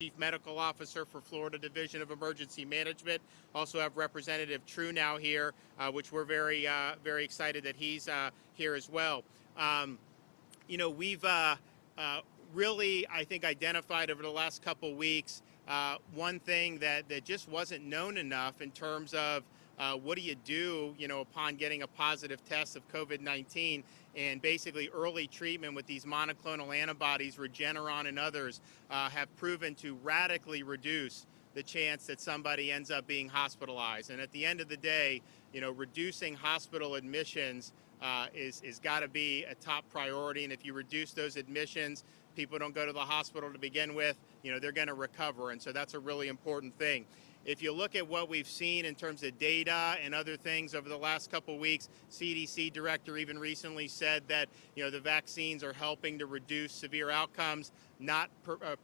Chief Medical Officer for Florida Division of Emergency Management. Also have Representative True now here, which we're very excited that he's here as well. We've really, I think, identified over the last couple weeks one thing that just wasn't known enough in terms of what do you do, upon getting a positive test of COVID-19, and basically early treatment with these monoclonal antibodies, Regeneron and others, have proven to radically reduce the chance that somebody ends up being hospitalized. And at the end of the day, reducing hospital admissions is got to be a top priority. And if you reduce those admissions, people don't go to the hospital to begin with, they're going to recover. And so that's a really important thing. If you look at what we've seen in terms of data and other things over the last couple of weeks, CDC director even recently said that, the vaccines are helping to reduce severe outcomes, not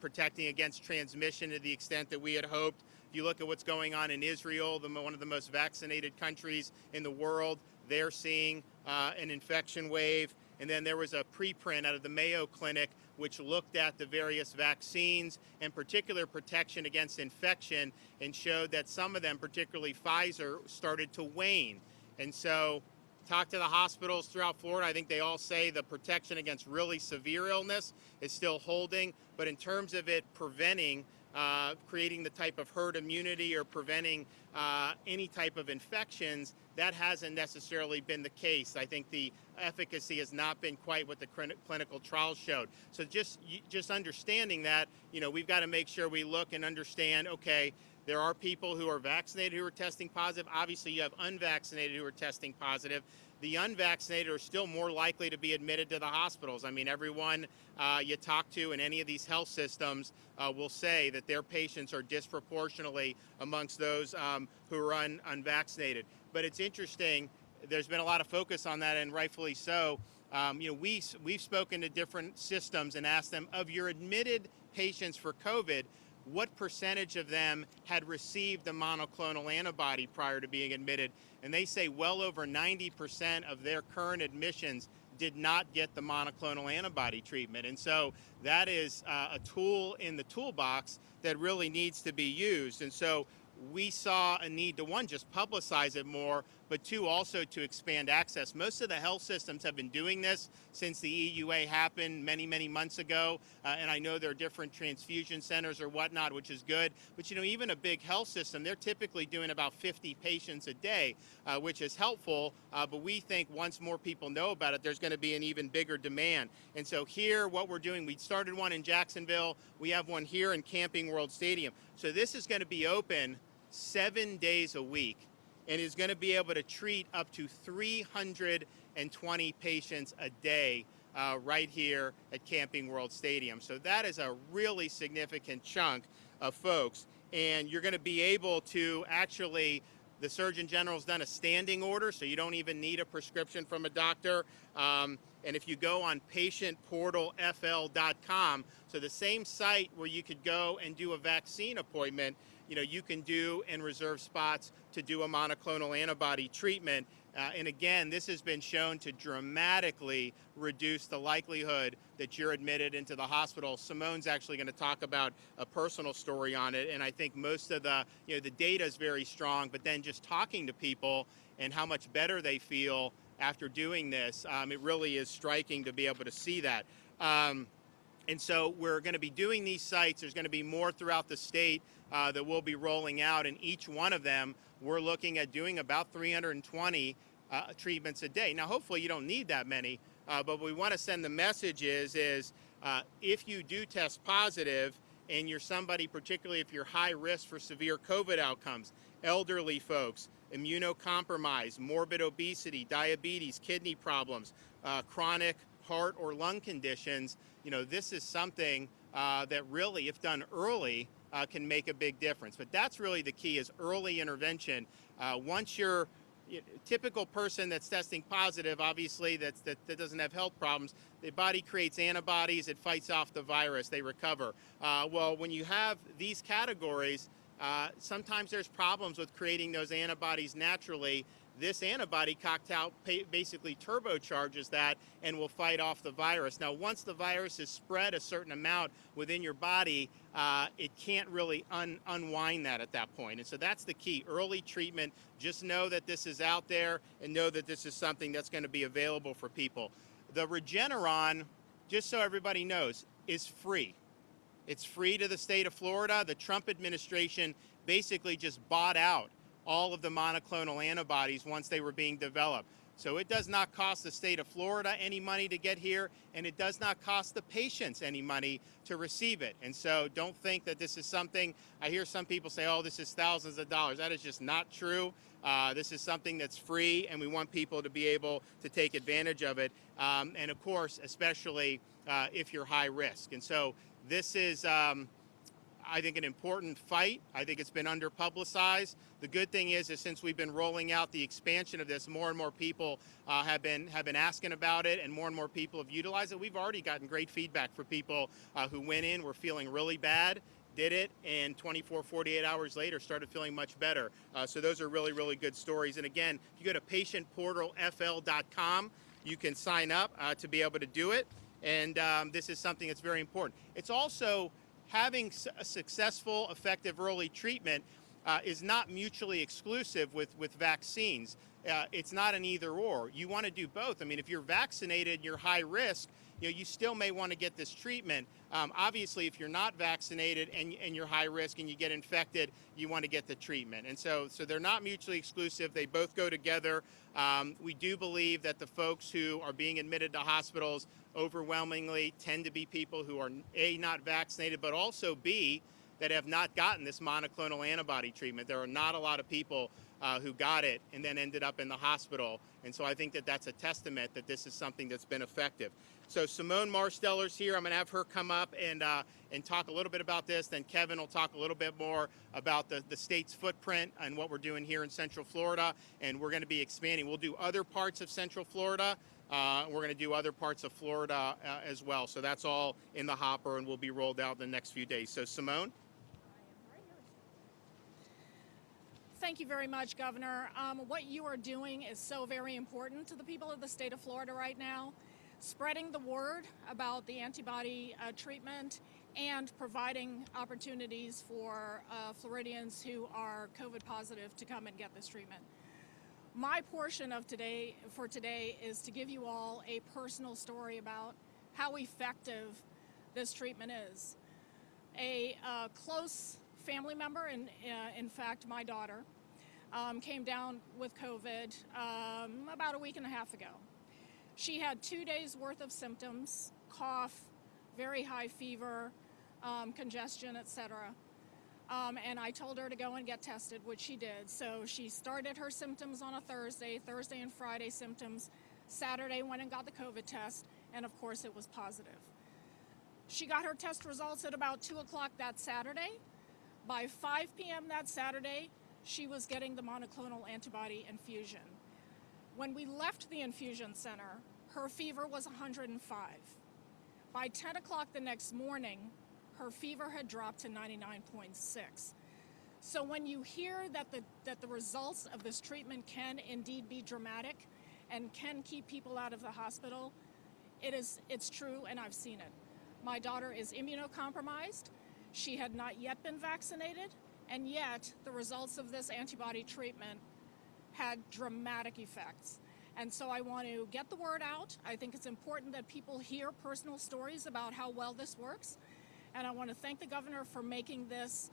protecting against transmission to the extent that we had hoped. If you look at what's going on in Israel, one of the most vaccinated countries in the world, they're seeing an infection wave. And then there was a preprint out of the Mayo Clinic which looked at the various vaccines and particular protection against infection, and showed that some of them, particularly Pfizer, started to wane. And so talk to the hospitals throughout Florida. I think they all say the protection against really severe illness is still holding, but in terms of it preventing creating the type of herd immunity or preventing any type of infections, that hasn't necessarily been the case. I think the efficacy has not been quite what the clinical trials showed. So just understanding that, we've got to make sure we look and understand, okay, there are people who are vaccinated who are testing positive. Obviously, you have unvaccinated who are testing positive. The unvaccinated are still more likely to be admitted to the hospitals. I mean, everyone you talk to in any of these health systems will say that their patients are disproportionately amongst those who are unvaccinated. But it's interesting, there's been a lot of focus on that, and rightfully so. We've spoken to different systems and asked them, of your admitted patients for COVID, what percentage of them had received the monoclonal antibody prior to being admitted? And they say well over 90% of their current admissions did not get the monoclonal antibody treatment. And so that is a tool in the toolbox that really needs to be used. And so we saw a need to, one, just publicize it more, but two, also to expand access. Most of the health systems have been doing this since the EUA happened many months ago. And I know there are different transfusion centers or whatnot, which is good. But, even a big health system, they're typically doing about 50 patients a day, which is helpful. But we think once more people know about it, there's going to be an even bigger demand. And so here, what we're doing, we started one in Jacksonville. We have one here in Camping World Stadium. So this is going to be open 7 days a week, and is going to be able to treat up to 320 patients a day right here at Camping World Stadium. So that is a really significant chunk of folks, and you're going to be able to actually, the Surgeon General's done a standing order, so you don't even need a prescription from a doctor. And if you go on patientportalfl.com, so the same site where you could go and do a vaccine appointment, you can do and reserve spots to do a monoclonal antibody treatment. And again, this has been shown to dramatically reduce the likelihood that you're admitted into the hospital. Simone's actually going to talk about a personal story on it. And I think most of the data is very strong, but then just talking to people and how much better they feel after doing this, it really is striking to be able to see that. And so we're going to be doing these sites. There's going to be more throughout the state that we'll be rolling out. And each one of them, we're looking at doing about 320 treatments a day. Now, hopefully you don't need that many, but what we want to send the message is if you do test positive and you're somebody, particularly if you're high risk for severe COVID outcomes, elderly folks, immunocompromised, morbid obesity, diabetes, kidney problems, chronic heart or lung conditions, this is something that really, if done early, can make a big difference. But that's really the key, is early intervention. Once you're typical person that's testing positive, obviously that doesn't have health problems, the body creates antibodies, it fights off the virus, they recover. Well, when you have these categories, sometimes there's problems with creating those antibodies naturally, this antibody cocktail basically turbocharges that and will fight off the virus. Now, once the virus is spread a certain amount within your body, it can't really unwind that at that point. And so that's the key, early treatment. Just know that this is out there and know that this is something that's going to be available for people. The Regeneron, just so everybody knows, is free. It's free to the state of Florida. The Trump administration basically just bought out all of the monoclonal antibodies once they were being developed. So it does not cost the state of Florida any money to get here, and it does not cost the patients any money to receive it. And so don't think that this is something, I hear some people say, oh, this is thousands of dollars. That is just not true. This is something that's free, and we want people to be able to take advantage of it. And of course, especially if you're high risk. And so this is, I think, an important fight. I think it's been under-publicized. The good thing is since we've been rolling out the expansion of this, more and more people have been asking about it, and more people have utilized it. We've already gotten great feedback for people who went in, were feeling really bad, did it, and 24, 48 hours later started feeling much better. So those are really, really good stories. And again, if you go to patientportalfl.com, you can sign up to be able to do it. And this is something that's very important. It's also having a successful, effective early treatment is not mutually exclusive with vaccines. It's not an either or. You want to do both. I mean, if you're vaccinated and you're high risk, you still may want to get this treatment. Obviously, if you're not vaccinated and you're high risk and you get infected, you want to get the treatment. And so they're not mutually exclusive. They both go together. We do believe that the folks who are being admitted to hospitals overwhelmingly tend to be people who are A, not vaccinated, but also B, that have not gotten this monoclonal antibody treatment. There are not a lot of people who got it and then ended up in the hospital. And so I think that that's a testament that this is something that's been effective. So Simone Marsteller's here. I'm going to have her come up and talk a little bit about this. Then Kevin will talk a little bit more about the state's footprint and what we're doing here in Central Florida. And we're going to be expanding. We'll do other parts of Central Florida. We're going to do other parts of Florida as well. So that's all in the hopper and will be rolled out in the next few days. So Simone? Thank you very much, Governor. What you are doing is so very important to the people of the state of Florida right now. Spreading the word about the antibody treatment and providing opportunities for Floridians who are COVID positive to come and get this treatment. My portion of today is to give you all a personal story about how effective this treatment is. A close family member, in fact, my daughter, came down with COVID about a week and a half ago. She had 2 days worth of symptoms, cough, very high fever, congestion, etc. And I told her to go and get tested, which she did. So she started her symptoms on a Thursday and Friday symptoms. Saturday went and got the COVID test, and of course it was positive. She got her test results at about 2 o'clock that Saturday. By 5 p.m. that Saturday, she was getting the monoclonal antibody infusion. When we left the infusion center, her fever was 105. By 10 o'clock the next morning, her fever had dropped to 99.6. So when you hear that the results of this treatment can indeed be dramatic and can keep people out of the hospital, it's true, and I've seen it. My daughter is immunocompromised. She had not yet been vaccinated, and yet the results of this antibody treatment had dramatic effects. And so I want to get the word out. I think it's important that people hear personal stories about how well this works. And I want to thank the governor for making this,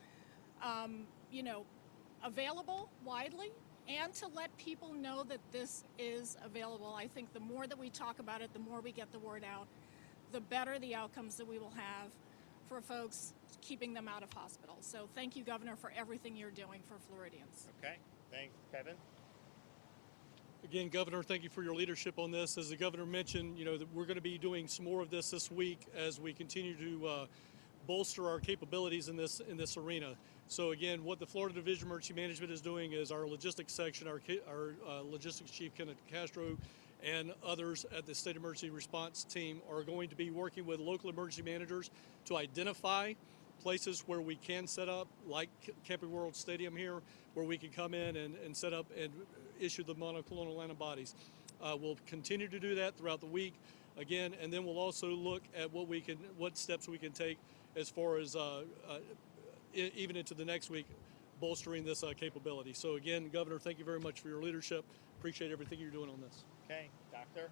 available widely, and to let people know that this is available. I think the more that we talk about it, the more we get the word out, the better the outcomes that we will have for folks, keeping them out of hospitals. So thank you, Governor, for everything you're doing for Floridians. Okay, thanks. Kevin? Again, Governor, thank you for your leadership on this. As the governor mentioned, that we're going to be doing some more of this week as we continue to bolster our capabilities in this arena. So again, what the Florida Division of Emergency Management is doing is our logistics section, our logistics chief, Kenneth Castro, and others at the State Emergency Response Team are going to be working with local emergency managers to identify places where we can set up, like Camping World Stadium here, where we can come in and set up. And issue the monoclonal antibodies. We'll continue to do that throughout the week, again, and then we'll also look at what steps we can take as far as even into the next week, bolstering this capability. So again, Governor, thank you very much for your leadership. Appreciate everything you're doing on this. Okay, Doctor.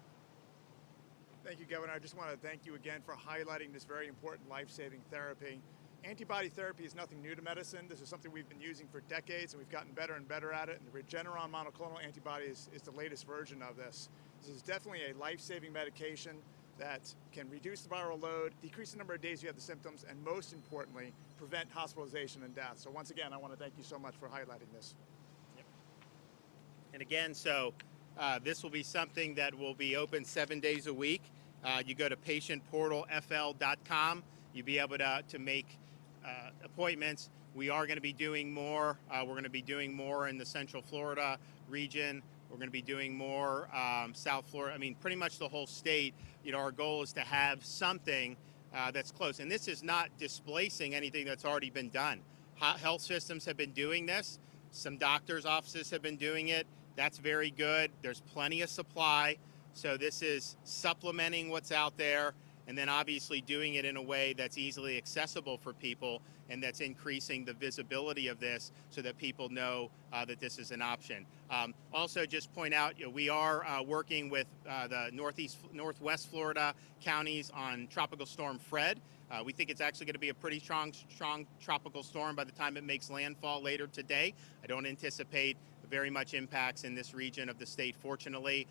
Thank you, Governor. I just want to thank you again for highlighting this very important life-saving therapy. Antibody therapy is nothing new to medicine. This is something we've been using for decades, and we've gotten better and better at it. And the Regeneron monoclonal antibody is the latest version of this. This is definitely a life-saving medication that can reduce the viral load, decrease the number of days you have the symptoms, and most importantly, prevent hospitalization and death. So once again, I want to thank you so much for highlighting this. Yep. And again, so this will be something that will be open 7 days a week. You go to patientportalfl.com. You'll be able to make appointments. We are going to be doing more. We're going to be doing more in the Central Florida region. We're going to be doing more South Florida. I mean, pretty much the whole state. You know, our goal is to have something that's close. And this is not displacing anything that's already been done. Health systems have been doing this. Some doctors' offices have been doing it. That's very good. There's plenty of supply. So this is supplementing what's out there, and then obviously doing it in a way that's easily accessible for people, and that's increasing the visibility of this so that people know that this is an option. Also, just point out, you know, we are working with the northwest Florida counties on Tropical Storm Fred. We think it's actually going to be a pretty strong tropical storm by the time it makes landfall later today. I don't anticipate very much impacts in this region of the state, fortunately,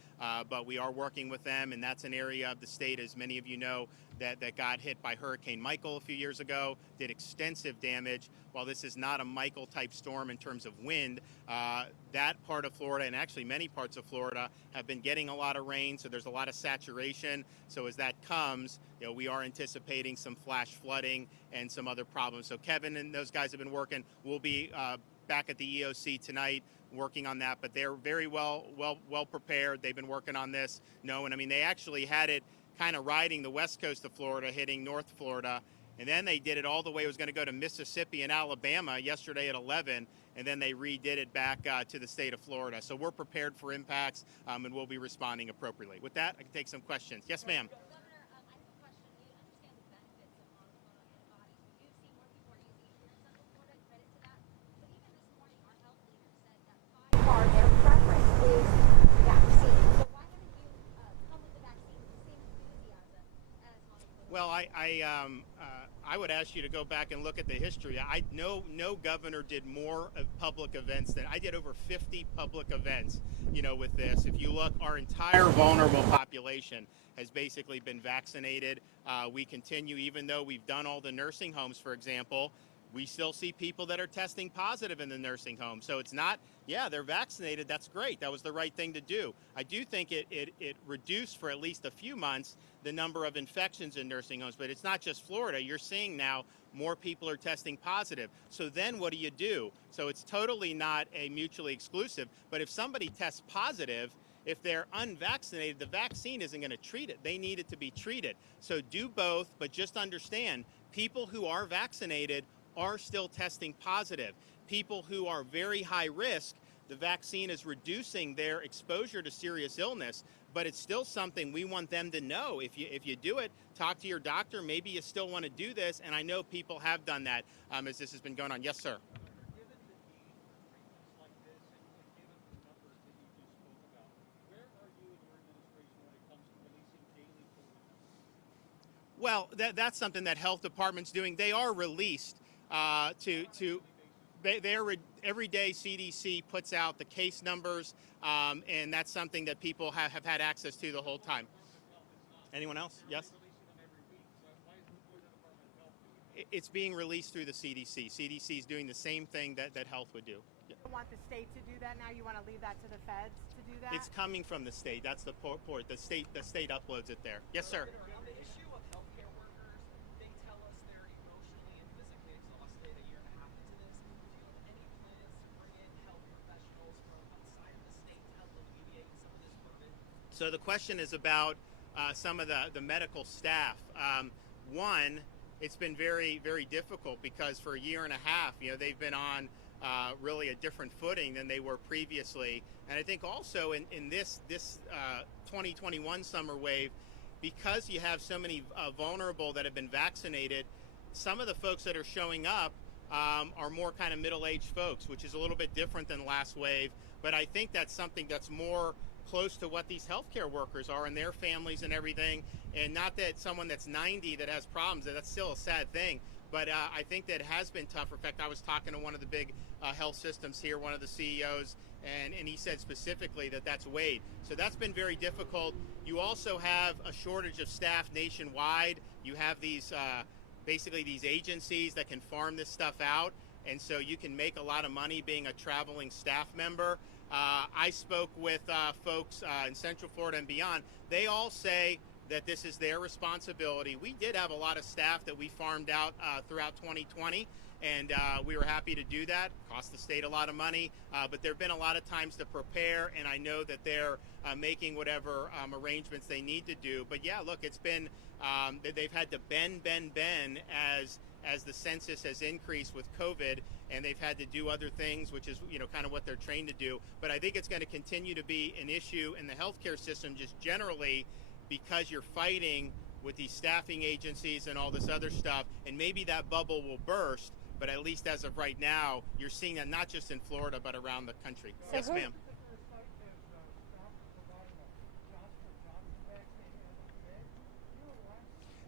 but we are working with them, and that's an area of the state, as many of you know, that got hit by Hurricane Michael a few years ago, did extensive damage. While this is not a Michael-type storm in terms of wind, that part of Florida, and actually many parts of Florida, have been getting a lot of rain, so there's a lot of saturation. So as that comes, you know, we are anticipating some flash flooding and some other problems. So Kevin and those guys have been working. We'll be back at the EOC tonight working on that, but they're very well prepared. They've been working on this. And I mean, they actually had it kind of riding the west coast of Florida, hitting North Florida, and then they did it all the way. It was going to go to Mississippi and Alabama yesterday at 11, and then they redid it back to the state of Florida. So we're prepared for impacts, and we'll be responding appropriately. With that, I can take some questions. Yes, ma'am. Governor, I have a question. You understand the benefits of monoclonal antibodies. You've seen more people are using it here in Central Florida, credit to that. But even this morning, our health leader said that by far their preference is vaccine. So why haven't you come with the vaccine with the same enthusiasm as monoclonal? Well, I would ask you to go back and look at the history. No governor did more of public events than I did. Over 50 public events, you know, with this. If you look, our entire vulnerable population has basically been vaccinated. We continue, even though we've done all the nursing homes, for example, we still see people that are testing positive in the nursing home. So it's not, yeah, they're vaccinated. That's great. That was the right thing to do. I do think it reduced for at least a few months the number of infections in nursing homes, but it's not just Florida. You're seeing now more people are testing positive. So then what do? So it's totally not a mutually exclusive, but if somebody tests positive, if they're unvaccinated, the vaccine isn't going to treat it. They need it to be treated. So do both, but just understand, people who are vaccinated are still testing positive. People who are very high risk, the vaccine is reducing their exposure to serious illness, but it's still something we want them to know. If you do it, talk to your doctor. Maybe you still want to do this, and I know people have done that as this has been going on. Yes, sir. Given the need for treatments like this and given the numbers that you just spoke about, where are you and your administration when it comes to releasing daily COVID numbers? Well, that's something that health department's doing. They are released every day CDC puts out the case numbers, and that's something that people have had access to the whole time. Anyone else? Yes? It's being released through the CDC. CDC is doing the same thing that health would do. You want the state to do that now? You want to leave that to the feds to do that? It's coming from the state. That's the port. The state uploads it there. Yes, sir. On the issue of healthcare workers, they tell us they're emotionally and physically exhausted a year and a half into this. Do you have any plans to bring in health professionals from outside of the state to help alleviate some of this burden? So the question is about some of the medical staff. One, it's been very, very difficult because for a year and a half, you know, they've been on really a different footing than they were previously. And I think also in this 2021 summer wave, because you have so many vulnerable that have been vaccinated, some of the folks that are showing up are more kind of middle-aged folks, which is a little bit different than last wave. But I think that's something that's more close to what these healthcare workers are and their families and everything. And not that someone that's 90 that has problems, that's still a sad thing. But I think that has been tougher. In fact, I was talking to one of the big health systems here, one of the CEOs, and he said specifically that that's weighed. So that's been very difficult. You also have a shortage of staff nationwide. You have these basically these agencies that can farm this stuff out, and so you can make a lot of money being a traveling staff member. I spoke with folks in Central Florida and beyond. They all say that this is their responsibility. We did have a lot of staff that we farmed out throughout 2020, and we were happy to do that. Cost the state a lot of money, but there have been a lot of times to prepare, and I know that they're making whatever arrangements they need to do. But yeah, look, it's been they've had to bend as the census has increased with COVID, and they've had to do other things, which is kind of what they're trained to do. But I think it's going to continue to be an issue in the healthcare system just generally, because you're fighting with these staffing agencies and all this other stuff, and maybe that bubble will burst, but at least as of right now, you're seeing that not just in Florida, but around the country. Yes, ma'am.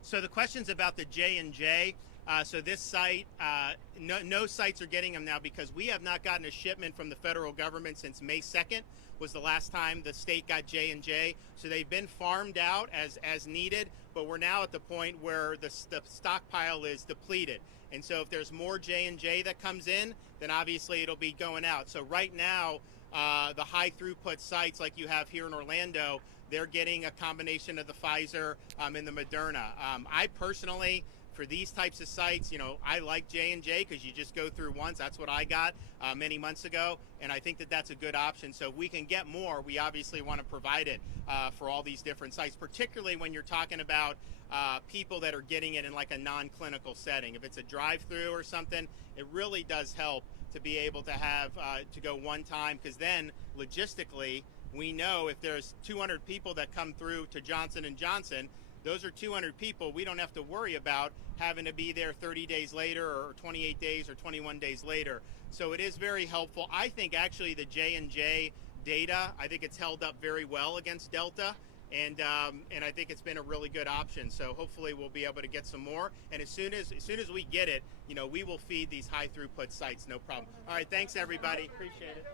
So the question's about the J&J. So this site, no sites are getting them now because we have not gotten a shipment from the federal government since May 2nd was the last time the state got J&J. So they've been farmed out as needed, but we're now at the point where the stockpile is depleted. And so if there's more J&J that comes in, then obviously it'll be going out. So right now, the high throughput sites like you have here in Orlando, they're getting a combination of the Pfizer and the Moderna. I personally, for these types of sites, I like J&J because you just go through once. That's what I got many months ago, and I think that that's a good option. So if we can get more, we obviously want to provide it for all these different sites, particularly when you're talking about people that are getting it in like a non-clinical setting. If it's a drive-through or something, it really does help to be able to have to go one time, because then logistically, we know if there's 200 people that come through to Johnson & Johnson, those are 200 people. We don't have to worry about having to be there 30 days later or 28 days or 21 days later. So it is very helpful. I think actually the J&J data, I think it's held up very well against Delta, and I think it's been a really good option. So hopefully we'll be able to get some more. And as soon as we get it, we will feed these high throughput sites, no problem. All right, thanks everybody. Appreciate it.